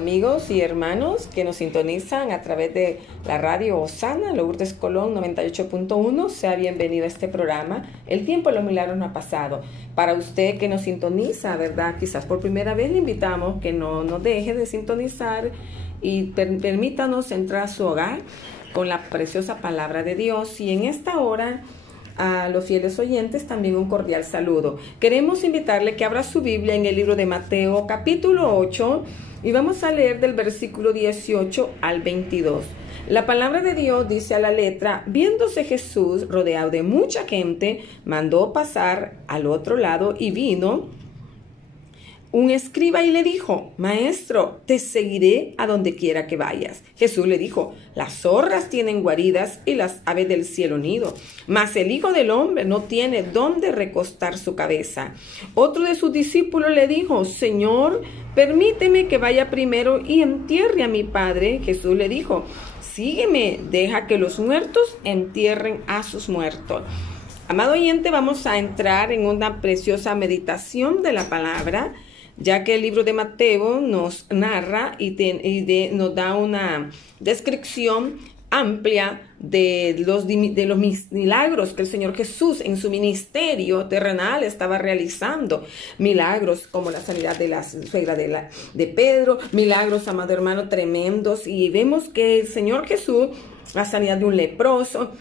amigos y hermanos que nos sintonizan a través de la radio Osana, Lourdes Colón 98.1. Sea bienvenido a este programa. El tiempo de los milagros no ha pasado. Para usted que nos sintoniza, ¿verdad? Quizás por primera vez le invitamos que no deje de sintonizar y permítanos entrar a su hogar con la preciosa palabra de Dios. Y en esta hora, a los fieles oyentes también un cordial saludo. Queremos invitarle que abra su Biblia en el libro de Mateo capítulo 8 y vamos a leer del versículo 18 al 22. La palabra de Dios dice a la letra: viéndose Jesús rodeado de mucha gente, mandó pasar al otro lado y vino un escriba y le dijo: Maestro, te seguiré a donde quiera que vayas. Jesús le dijo: las zorras tienen guaridas y las aves del cielo nido, mas el Hijo del Hombre no tiene dónde recostar su cabeza. Otro de sus discípulos le dijo: Señor, permíteme que vaya primero y entierre a mi padre. Jesús le dijo: sígueme, deja que los muertos entierren a sus muertos. Amado oyente, vamos a entrar en una preciosa meditación de la palabra, ya que el libro de Mateo nos narra nos da una descripción amplia de los milagros que el Señor Jesús en su ministerio terrenal estaba realizando. Milagros como la sanidad de la suegra de Pedro, milagros, amado hermano, tremendos. Y vemos que el Señor Jesús, la sanidad de un leproso.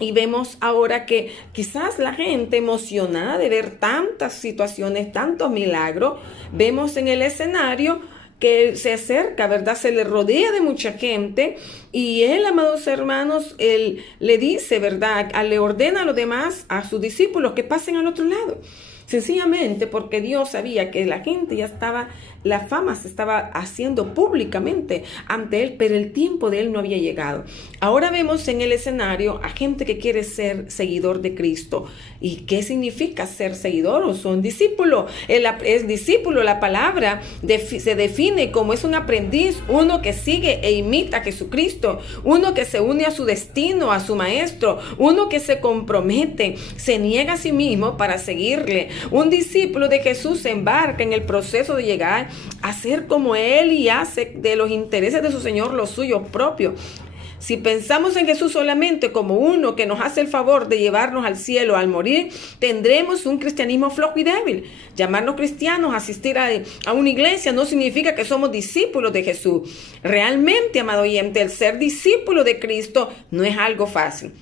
Y vemos ahora que quizás la gente emocionada de ver tantas situaciones, tantos milagros, vemos en el escenario que se acerca, ¿verdad? Se le rodea de mucha gente y él, amados hermanos, él le dice, ¿verdad? Le ordena a los demás, a sus discípulos, que pasen al otro lado. Sencillamente porque Dios sabía que la gente ya estaba, la fama se estaba haciendo públicamente ante él, pero el tiempo de él no había llegado. Ahora vemos en el escenario a gente que quiere ser seguidor de Cristo. ¿Y qué significa ser seguidor o son discípulo? Es discípulo, la palabra se define como es un aprendiz, uno que sigue e imita a Jesucristo, uno que se une a su destino, a su maestro, uno que se compromete, se niega a sí mismo para seguirle. Un discípulo de Jesús se embarca en el proceso de llegar a ser como Él y hace de los intereses de su Señor los suyos propios. Si pensamos en Jesús solamente como uno que nos hace el favor de llevarnos al cielo al morir, tendremos un cristianismo flojo y débil. Llamarnos cristianos, asistir a una iglesia no significa que somos discípulos de Jesús. Realmente, amado oyente, el ser discípulo de Cristo no es algo fácil.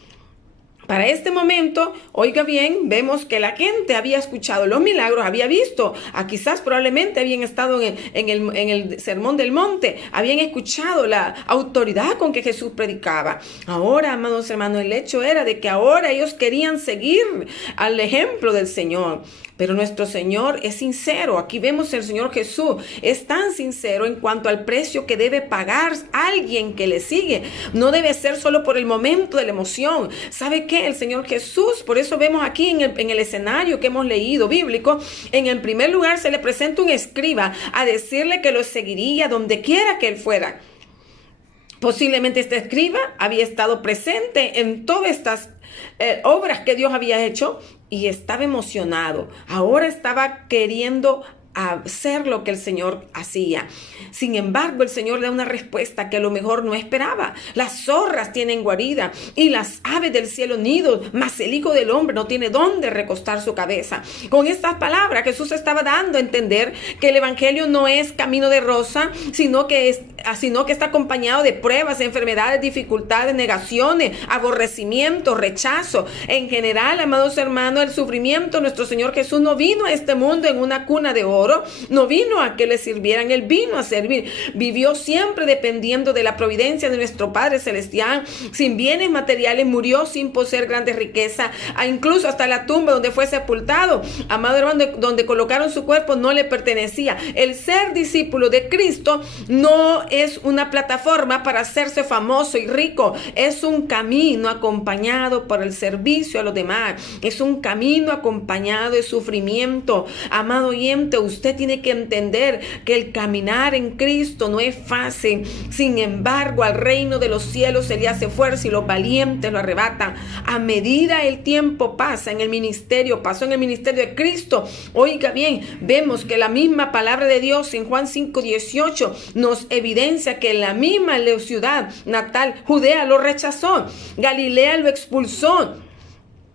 Para este momento, oiga bien, vemos que la gente había escuchado los milagros, había visto, quizás probablemente habían estado en el Sermón del Monte, habían escuchado la autoridad con que Jesús predicaba. Ahora, amados hermanos, el hecho era de que ahora ellos querían seguir al ejemplo del Señor. Pero nuestro Señor es sincero. Aquí vemos el Señor Jesús es tan sincero en cuanto al precio que debe pagar alguien que le sigue. No debe ser solo por el momento de la emoción. ¿Sabe qué? El Señor Jesús, por eso vemos aquí en el escenario que hemos leído bíblico, en el primer lugar se le presenta un escriba a decirle que lo seguiría donde quiera que él fuera. Posiblemente este escriba había estado presente en todas estas obras que Dios había hecho y estaba emocionado. Ahora estaba queriendo hacer lo que el Señor hacía. Sin embargo, el Señor da una respuesta que a lo mejor no esperaba. Las zorras tienen guarida y las aves del cielo nido, mas el Hijo del Hombre no tiene dónde recostar su cabeza. Con estas palabras Jesús estaba dando a entender que el evangelio no es camino de rosa, sino que está acompañado de pruebas, enfermedades, dificultades, negaciones, aborrecimiento, rechazo. En general, amados hermanos, el sufrimiento, nuestro Señor Jesús no vino a este mundo en una cuna de oro. No vino a que le sirvieran, Él vino a servir. Vivió siempre dependiendo de la providencia de nuestro Padre Celestial. Sin bienes materiales, murió sin poseer grandes riquezas, incluso hasta la tumba donde fue sepultado, amado hermano, donde colocaron su cuerpo, no le pertenecía. El ser discípulo de Cristo no es una plataforma para hacerse famoso y rico. Es un camino acompañado por el servicio a los demás. Es un camino acompañado de sufrimiento. Amado oyente, usted tiene que entender que el caminar en Cristo no es fácil. Sin embargo, al reino de los cielos se le hace fuerza y los valientes lo arrebatan. A medida el tiempo pasa en el ministerio, pasó en el ministerio de Cristo. Oiga bien, vemos que la misma palabra de Dios en Juan 5:18 nos evidencia que la misma ciudad natal, Judea, lo rechazó. Galilea lo expulsó.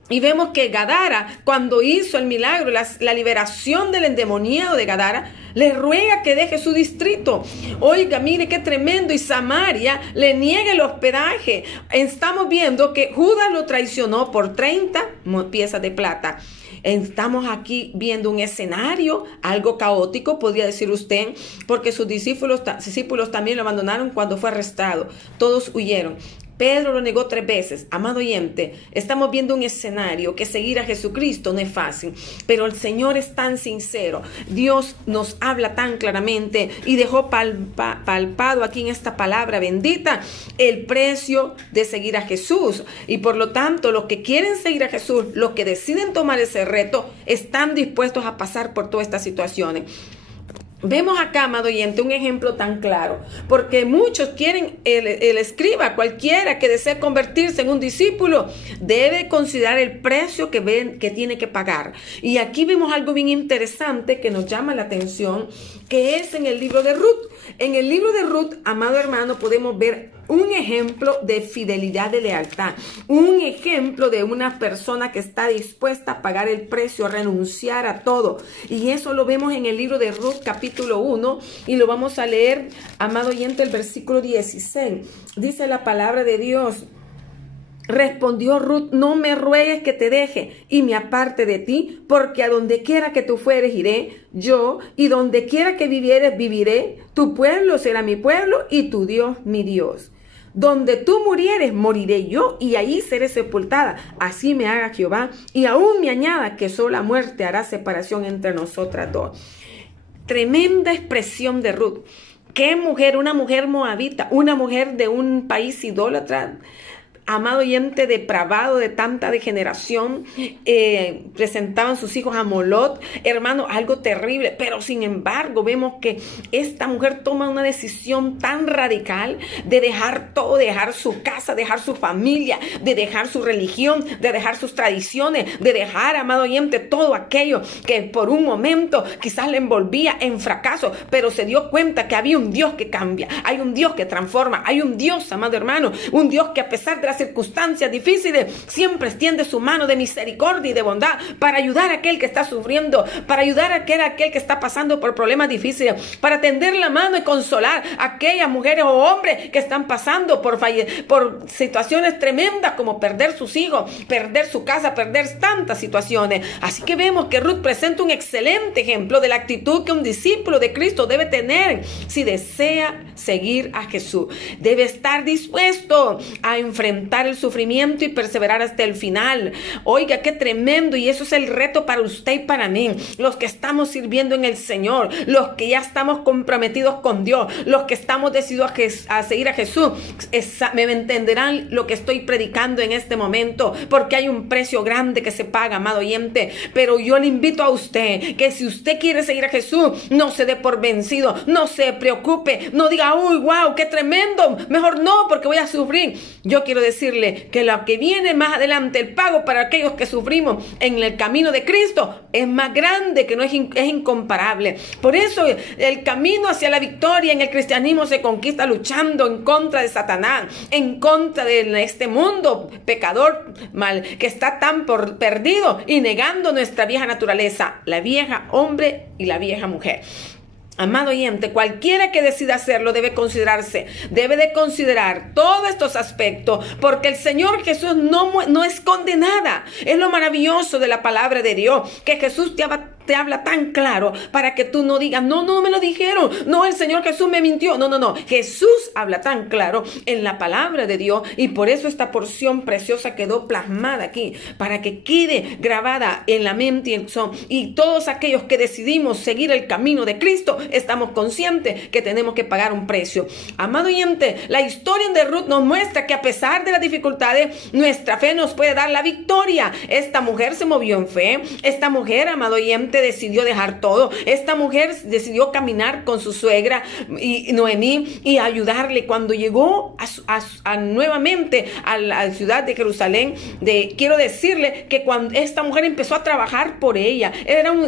Y vemos que Gadara, cuando hizo el milagro, la liberación del endemoniado de Gadara, le ruega que deje su distrito. Oiga, mire qué tremendo. Y Samaria le niega el hospedaje. Estamos viendo que Judas lo traicionó por 30 piezas de plata. Estamos aquí viendo un escenario algo caótico, podría decir usted, porque sus discípulos también lo abandonaron cuando fue arrestado. Todos huyeron. Pedro lo negó 3 veces. Amado oyente, estamos viendo un escenario que seguir a Jesucristo no es fácil, pero el Señor es tan sincero. Dios nos habla tan claramente y dejó palpado aquí en esta palabra bendita el precio de seguir a Jesús. Y por lo tanto, los que quieren seguir a Jesús, los que deciden tomar ese reto, están dispuestos a pasar por todas estas situaciones. Vemos acá, amado oyente, un ejemplo tan claro, porque muchos quieren, el escriba, cualquiera que desee convertirse en un discípulo, debe considerar el precio que tiene que pagar. Y aquí vemos algo bien interesante que nos llama la atención, que es en el libro de Ruth. En el libro de Ruth, amado hermano, podemos ver un ejemplo de fidelidad, de lealtad, un ejemplo de una persona que está dispuesta a pagar el precio, a renunciar a todo. Y eso lo vemos en el libro de Ruth, capítulo 1, y lo vamos a leer, amado oyente, el versículo 16. Dice la palabra de Dios: respondió Ruth: no me ruegues que te deje y me aparte de ti, porque a donde quiera que tú fueres iré yo, y donde quiera que vivieres viviré. Tu pueblo será mi pueblo y tu Dios mi Dios. Donde tú murieres, moriré yo, y ahí seré sepultada. Así me haga Jehová, y aún me añada que sola muerte hará separación entre nosotras dos. Tremenda expresión de Ruth. ¿Qué mujer? Una mujer moabita, una mujer de un país idólatra. Amado oyente, depravado, de tanta degeneración, presentaban sus hijos a Molot, hermano, algo terrible, pero sin embargo vemos que esta mujer toma una decisión tan radical de dejar todo, de dejar su casa, dejar su familia, de dejar su religión, de dejar sus tradiciones, de dejar, amado oyente, todo aquello que por un momento quizás le envolvía en fracaso, pero se dio cuenta que había un Dios que cambia, hay un Dios que transforma, hay un Dios, amado hermano, un Dios que a pesar de las circunstancias difíciles siempre extiende su mano de misericordia y de bondad para ayudar a aquel que está sufriendo, para ayudar a aquel que está pasando por problemas difíciles, para tender la mano y consolar a aquellas mujeres o hombres que están pasando por situaciones tremendas como perder sus hijos, perder su casa, perder tantas situaciones. Así que vemos que Ruth presenta un excelente ejemplo de la actitud que un discípulo de Cristo debe tener si desea seguir a Jesús. Debe estar dispuesto a enfrentar el sufrimiento y perseverar hasta el final. Oiga, qué tremendo, y eso es el reto para usted y para mí, los que estamos sirviendo en el Señor, los que ya estamos comprometidos con Dios, los que estamos decididos a seguir a Jesús. Me entenderán lo que estoy predicando en este momento, porque hay un precio grande que se paga, amado oyente, pero yo le invito a usted que si usted quiere seguir a Jesús, no se dé por vencido, no se preocupe, no diga, uy, wow, qué tremendo, mejor no, porque voy a sufrir. Yo quiero decirle que lo que viene más adelante, el pago para aquellos que sufrimos en el camino de Cristo, es más grande, que no es incomparable. Por eso el camino hacia la victoria en el cristianismo se conquista luchando en contra de Satanás, en contra de este mundo pecador mal que está tan perdido, y negando nuestra vieja naturaleza, la vieja hombre y la vieja mujer. Amado oyente, cualquiera que decida hacerlo debe de considerar todos estos aspectos, porque el Señor Jesús no esconde nada. Es lo maravilloso de la palabra de Dios, que Jesús te habla tan claro para que tú no digas, no me lo dijeron, no, el Señor Jesús me mintió. No, Jesús habla tan claro en la palabra de Dios, y por eso esta porción preciosa quedó plasmada aquí, para que quede grabada en la mente y todos aquellos que decidimos seguir el camino de Cristo, estamos conscientes que tenemos que pagar un precio. Amado oyente, la historia de Ruth nos muestra que a pesar de las dificultades, nuestra fe nos puede dar la victoria. Esta mujer se movió en fe. Esta mujer, amado oyente, decidió dejar todo. Esta mujer decidió caminar con su suegra y Noemí y ayudarle. Cuando llegó nuevamente a la ciudad de Jerusalén, quiero decirle que cuando esta mujer empezó a trabajar por ella,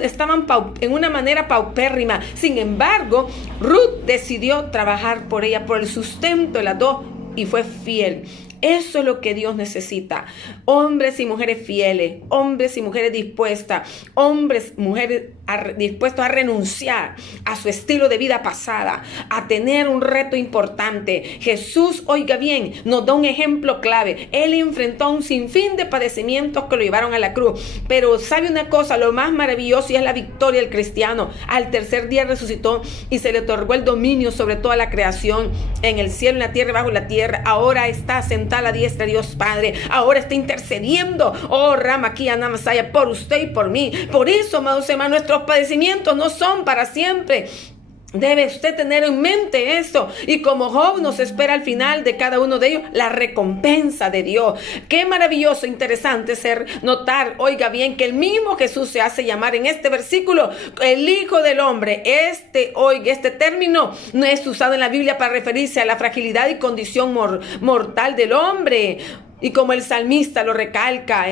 estaban en una manera paupérrima. Sin embargo, Ruth decidió trabajar por ella, por el sustento de las dos, y fue fiel. Eso es lo que Dios necesita. Hombres y mujeres fieles, hombres y mujeres dispuestas, hombres, mujeres dispuestos a renunciar a su estilo de vida pasada, a tener un reto importante. Jesús, oiga bien, nos da un ejemplo clave. Él enfrentó un sinfín de padecimientos que lo llevaron a la cruz. Pero sabe una cosa, lo más maravilloso, y es la victoria del cristiano. Al tercer día resucitó y se le otorgó el dominio sobre toda la creación, en el cielo, en la tierra y bajo la tierra. Ahora está sentado a la diestra de Dios Padre. Ahora está intercediendo, oh Ramaquía Namasaya, por usted y por mí. Por eso, amados hermanos, nuestros padecimientos no son para siempre. Debe usted tener en mente eso. Y como Job, nos espera al final de cada uno de ellos la recompensa de Dios. Qué maravilloso, interesante notar, oiga bien, que el mismo Jesús se hace llamar en este versículo el Hijo del Hombre. Este término no es usado en la Biblia para referirse a la fragilidad y condición mortal del hombre. Y como el salmista lo recalca,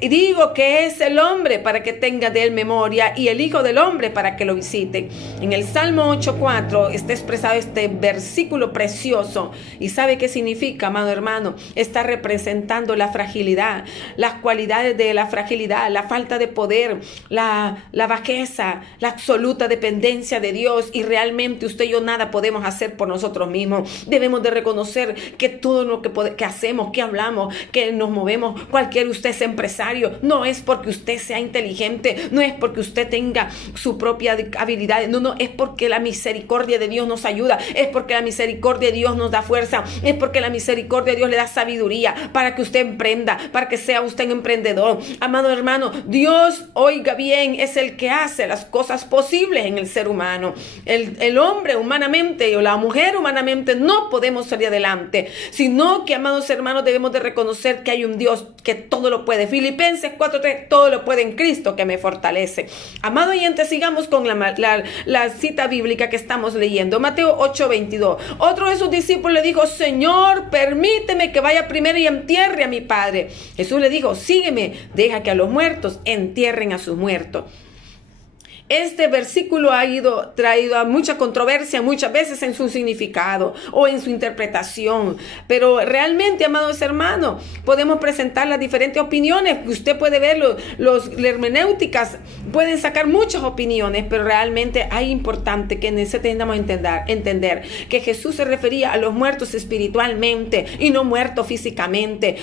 y digo que es el hombre para que tenga de él memoria, y el Hijo del Hombre para que lo visite. En el Salmo 8:4 está expresado este versículo precioso. ¿Y sabe qué significa, amado hermano? Está representando la fragilidad, las cualidades de la fragilidad, la falta de poder, la bajeza, la absoluta dependencia de Dios. Y realmente usted y yo nada podemos hacer por nosotros mismos. Debemos de reconocer que todo lo que hacemos, que hablamos, que nos movemos, usted es empresario, no es porque usted sea inteligente, no es porque usted tenga su propia habilidad, no, es porque la misericordia de Dios nos ayuda, es porque la misericordia de Dios nos da fuerza, es porque la misericordia de Dios le da sabiduría para que usted emprenda, para que sea usted un emprendedor. Amado hermano, Dios, oiga bien, es el que hace las cosas posibles en el ser humano. El hombre humanamente o la mujer humanamente no podemos salir adelante, sino que, amados hermanos, debemos de reconocer que hay un Dios que todo lo puede. Filipenses 4:3, todo lo puede en Cristo que me fortalece. Amado oyente, sigamos con la cita bíblica que estamos leyendo. Mateo 8:22. Otro de sus discípulos le dijo: Señor, permíteme que vaya primero y entierre a mi padre. Jesús le dijo: sígueme, deja que a los muertos entierren a sus muertos. Este versículo ha traído a mucha controversia muchas veces en su significado o en su interpretación, pero realmente, amados hermanos, podemos presentar las diferentes opiniones. Usted puede ver las hermenéuticas, pueden sacar muchas opiniones, pero realmente es importante que necesitamos entender que Jesús se refería a los muertos espiritualmente y no muertos físicamente.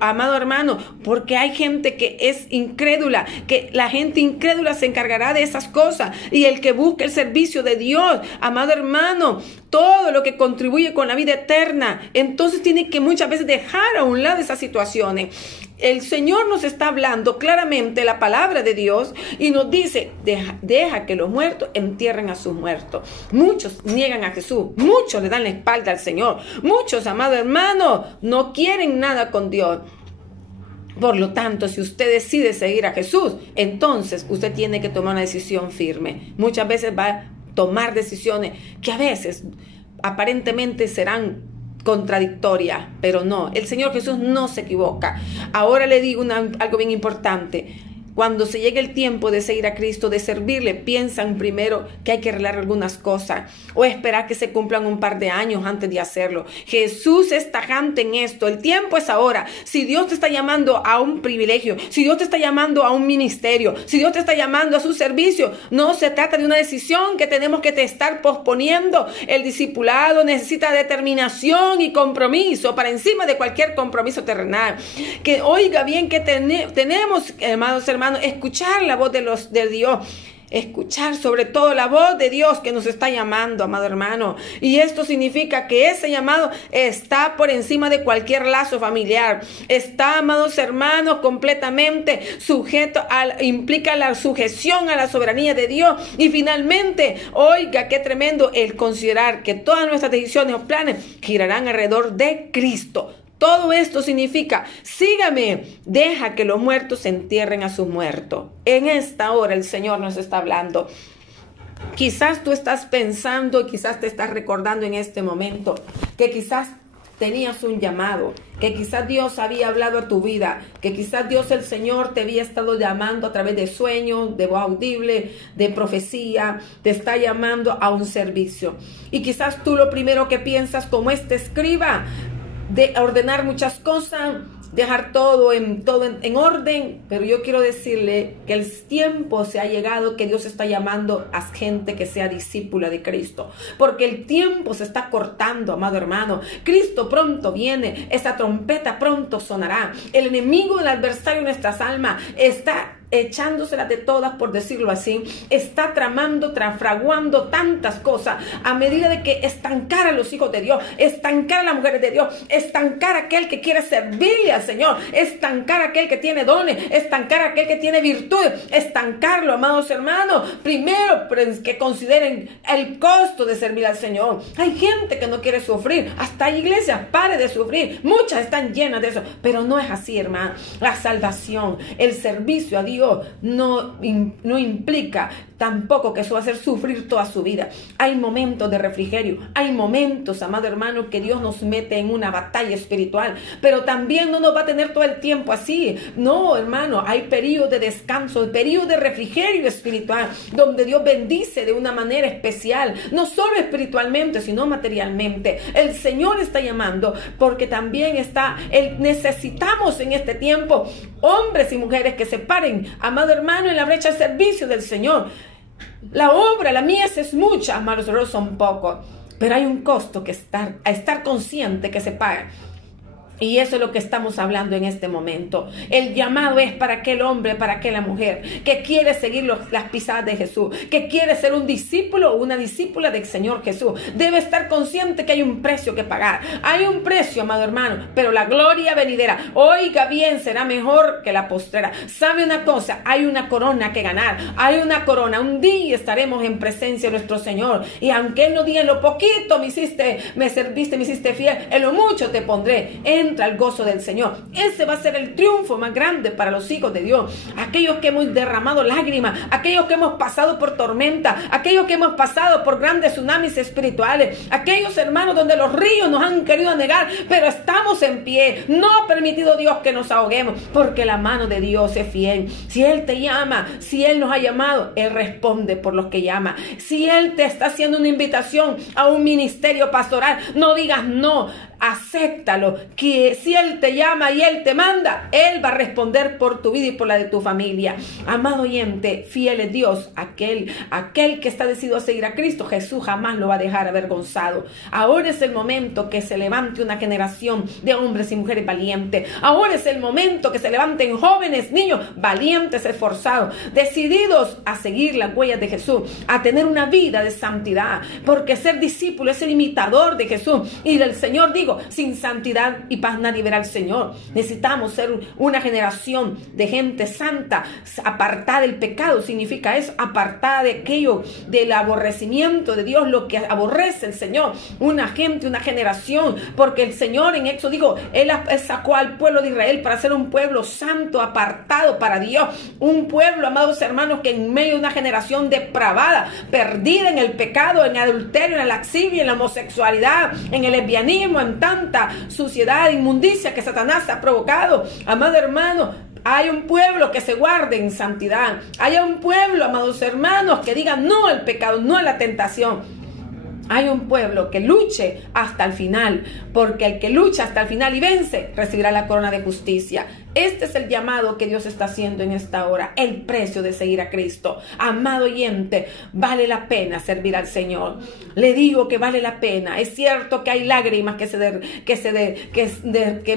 Amado hermano, porque hay gente que es incrédula, que la gente incrédula se encargará de esas cosas, y el que busca el servicio de Dios, amado hermano, todo lo que contribuye con la vida eterna, entonces tiene que muchas veces dejar a un lado esas situaciones. El Señor nos está hablando claramente la palabra de Dios y nos dice: deja que los muertos entierren a sus muertos. Muchos niegan a Jesús, muchos le dan la espalda al Señor, muchos, amado hermano, no quieren nada con Dios. Por lo tanto, si usted decide seguir a Jesús, entonces usted tiene que tomar una decisión firme. Muchas veces va a tomar decisiones que a veces aparentemente serán contradictorias, pero no, el Señor Jesús no se equivoca. Ahora le digo algo bien importante. Cuando se llegue el tiempo de seguir a Cristo, de servirle, piensan primero que hay que arreglar algunas cosas o esperar que se cumplan un par de años antes de hacerlo. Jesús es tajante en esto. El tiempo es ahora. Si Dios te está llamando a un privilegio, si Dios te está llamando a un ministerio, si Dios te está llamando a su servicio, no se trata de una decisión que tenemos que estar posponiendo. El discipulado necesita determinación y compromiso para encima de cualquier compromiso terrenal. Que oiga bien que tenemos, amados hermanos, hermano, escuchar la voz de Dios. Escuchar sobre todo la voz de Dios que nos está llamando, amado hermano. Y esto significa que ese llamado está por encima de cualquier lazo familiar. Está, amados hermanos, completamente sujeto implica la sujeción a la soberanía de Dios. Y finalmente, oiga, qué tremendo el considerar que todas nuestras decisiones o planes girarán alrededor de Cristo. Todo esto significa, sígame, deja que los muertos entierren a sus muertos. En esta hora el Señor nos está hablando. Quizás tú estás pensando y quizás te estás recordando en este momento que quizás tenías un llamado, que quizás Dios había hablado a tu vida, que quizás Dios el Señor te había estado llamando a través de sueños, de voz audible, de profecía, te está llamando a un servicio. Y quizás tú lo primero que piensas como este escriba, de ordenar muchas cosas, dejar todo en orden, pero yo quiero decirle que el tiempo se ha llegado, que Dios está llamando a gente que sea discípula de Cristo, porque el tiempo se está cortando, amado hermano. Cristo pronto viene, esa trompeta pronto sonará. El enemigo, el adversario de nuestras almas está echándoselas de todas, por decirlo así, está tramando, fraguando tantas cosas a medida de que estancar a los hijos de Dios, estancar a las mujeres de Dios, estancar a aquel que quiere servirle al Señor, estancar a aquel que tiene dones, estancar a aquel que tiene virtudes, estancarlo, amados hermanos. Primero que consideren el costo de servir al Señor. Hay gente que no quiere sufrir, hasta iglesias, pare de sufrir, muchas están llenas de eso, pero no es así, hermano. La salvación, el servicio a Dios no implica tampoco que eso va a hacer sufrir toda su vida. Hay momentos de refrigerio, hay momentos, amado hermano, que Dios nos mete en una batalla espiritual, pero también no nos va a tener todo el tiempo así. No, hermano, hay periodos de descanso, periodos de refrigerio espiritual, donde Dios bendice de una manera especial, no solo espiritualmente, sino materialmente. El Señor está llamando, porque también necesitamos en este tiempo hombres y mujeres que se paren, amado hermano, en la brecha de servicio del Señor. La obra, la mies es mucha, amados hermanos, son pocos, pero hay un costo que estar consciente que se paga. Y eso es lo que estamos hablando en este momento. El llamado es para aquel hombre, para aquella mujer que quiere seguir las pisadas de Jesús, que quiere ser un discípulo o una discípula del Señor Jesús. Debe estar consciente que hay un precio que pagar. Hay un precio, amado hermano, pero la gloria venidera, oiga bien, será mejor que la postrera. ¿Sabe una cosa? Hay una corona que ganar. Hay una corona. Un día estaremos en presencia de nuestro Señor. Y aunque Él nos diga, en lo poquito me serviste, me hiciste fiel, en lo mucho te pondré. Entra al gozo del Señor. Ese va a ser el triunfo más grande para los hijos de Dios. Aquellos que hemos derramado lágrimas, aquellos que hemos pasado por tormenta, aquellos que hemos pasado por grandes tsunamis espirituales, aquellos hermanos donde los ríos nos han querido negar, pero estamos en pie. No ha permitido Dios que nos ahoguemos, porque la mano de Dios es fiel. Si Él te llama, si Él nos ha llamado, Él responde por los que llama. Si Él te está haciendo una invitación a un ministerio pastoral, no digas no. Acéptalo, que si Él te llama y Él te manda, Él va a responder por tu vida y por la de tu familia. Amado oyente, fiel es Dios, aquel que está decidido a seguir a Cristo, Jesús jamás lo va a dejar avergonzado. Ahora es el momento que se levante una generación de hombres y mujeres valientes. Ahora es el momento que se levanten jóvenes, niños valientes, esforzados, decididos a seguir las huellas de Jesús, a tener una vida de santidad, porque ser discípulo es ser imitador de Jesús. Y del Señor digo, sin santidad y paz nadie verá al Señor. Necesitamos ser una generación de gente santa, apartada del pecado. Significa eso, apartada de aquello, del aborrecimiento de Dios, lo que aborrece el Señor. Una gente, una generación, porque el Señor en Éxodo dijo, Él sacó al pueblo de Israel para ser un pueblo santo, apartado para Dios. Un pueblo, amados hermanos, que en medio de una generación depravada, perdida en el pecado, en el adulterio, en la lascivia, en la homosexualidad, en el lesbianismo, en tanta suciedad, inmundicia que Satanás ha provocado. Amado hermano, hay un pueblo que se guarde en santidad. Hay un pueblo, amados hermanos, que diga no al pecado, no a la tentación. Hay un pueblo que luche hasta el final, porque el que lucha hasta el final y vence recibirá la corona de justicia. Este es el llamado que Dios está haciendo en esta hora, el precio de seguir a Cristo. Amado oyente, vale la pena servir al Señor. Le digo que vale la pena. Es cierto que hay lágrimas que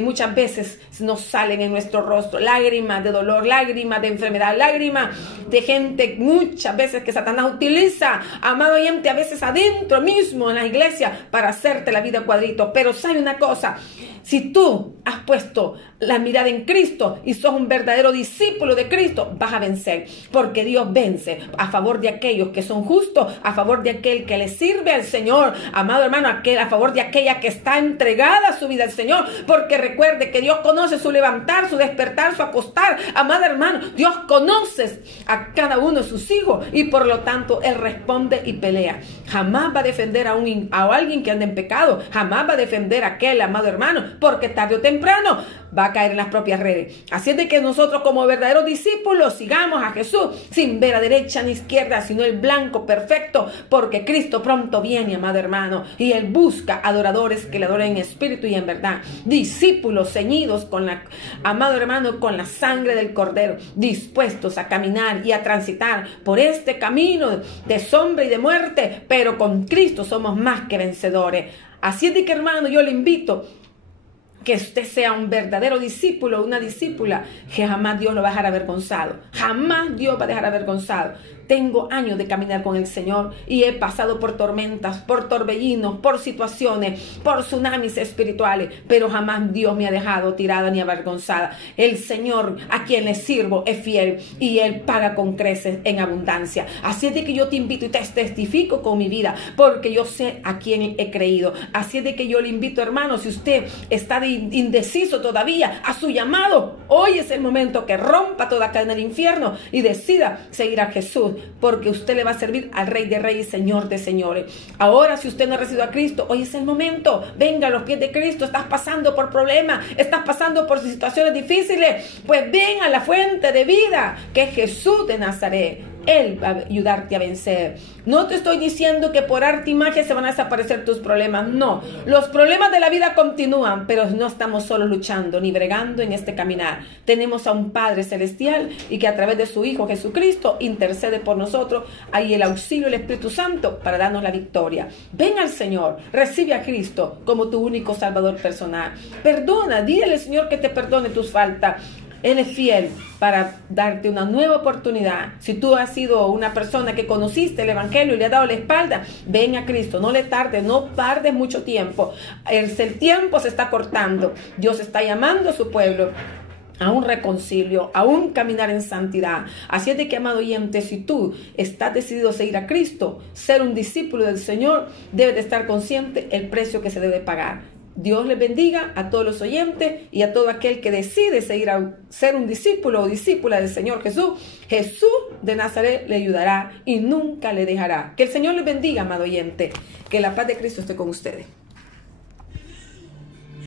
muchas veces nos salen en nuestro rostro, lágrimas de dolor, lágrimas de enfermedad, lágrimas de gente muchas veces que Satanás utiliza, amado oyente, a veces adentro mismo en la iglesia para hacerte la vida cuadrito. Pero sabe una cosa, si tú has puesto la mirada en Cristo y sos un verdadero discípulo de Cristo, vas a vencer, porque Dios vence a favor de aquellos que son justos, a favor de aquel que le sirve al Señor, amado hermano, a favor de aquella que está entregada su vida al Señor, porque recuerde que Dios conoce su levantar, su despertar, su acostar, amado hermano. Dios conoce a cada uno de sus hijos y por lo tanto Él responde y pelea. Jamás va a defender a alguien que anda en pecado, jamás va a defender a aquel, amado hermano, porque tarde o temprano va a caer en las propias redes. Así es de que nosotros como verdaderos discípulos sigamos a Jesús sin ver a derecha ni izquierda, sino el blanco perfecto, porque Cristo pronto viene, amado hermano, y Él busca adoradores que le adoren en espíritu y en verdad, discípulos ceñidos amado hermano, con la sangre del Cordero, dispuestos a caminar y a transitar por este camino de sombra y de muerte, pero con Cristo somos más que vencedores. Así es de que, hermano, yo le invito que usted sea un verdadero discípulo, una discípula, que jamás Dios lo va a dejar avergonzado. Jamás Dios va a dejar avergonzado. Tengo años de caminar con el Señor y he pasado por tormentas, por torbellinos, por situaciones, por tsunamis espirituales, pero jamás Dios me ha dejado tirada ni avergonzada. El Señor a quien le sirvo es fiel y Él paga con creces en abundancia. Así es de que yo te invito y te testifico con mi vida, porque yo sé a quién he creído. Así es de que yo le invito, hermano, si usted está indeciso todavía a su llamado, hoy es el momento que rompa toda cadena del infierno y decida seguir a Jesús, porque usted le va a servir al Rey de Reyes y Señor de Señores. Ahora, si usted no ha recibido a Cristo, hoy es el momento. Venga a los pies de Cristo. Estás pasando por problemas, estás pasando por situaciones difíciles, pues ven a la fuente de vida, que es Jesús de Nazaret. Él va a ayudarte a vencer. No te estoy diciendo que por arte y magia se van a desaparecer tus problemas. No, los problemas de la vida continúan, pero no estamos solos luchando ni bregando en este caminar. Tenemos a un Padre Celestial y que a través de su Hijo Jesucristo intercede por nosotros. Hay el auxilio del Espíritu Santo para darnos la victoria. Ven al Señor, recibe a Cristo como tu único Salvador personal. Perdona, dile al Señor que te perdone tus faltas. Él es fiel para darte una nueva oportunidad. Si tú has sido una persona que conociste el Evangelio y le has dado la espalda, ven a Cristo, no le tardes, no tardes mucho tiempo. El tiempo se está cortando. Dios está llamando a su pueblo a un reconcilio, a un caminar en santidad. Así es de que, amado oyente, si tú estás decidido a seguir a Cristo, ser un discípulo del Señor, debes de estar consciente el precio que se debe pagar. Dios les bendiga a todos los oyentes y a todo aquel que decide seguir a ser un discípulo o discípula del Señor Jesús. Jesús de Nazaret le ayudará y nunca le dejará. Que el Señor les bendiga, amado oyente. Que la paz de Cristo esté con ustedes.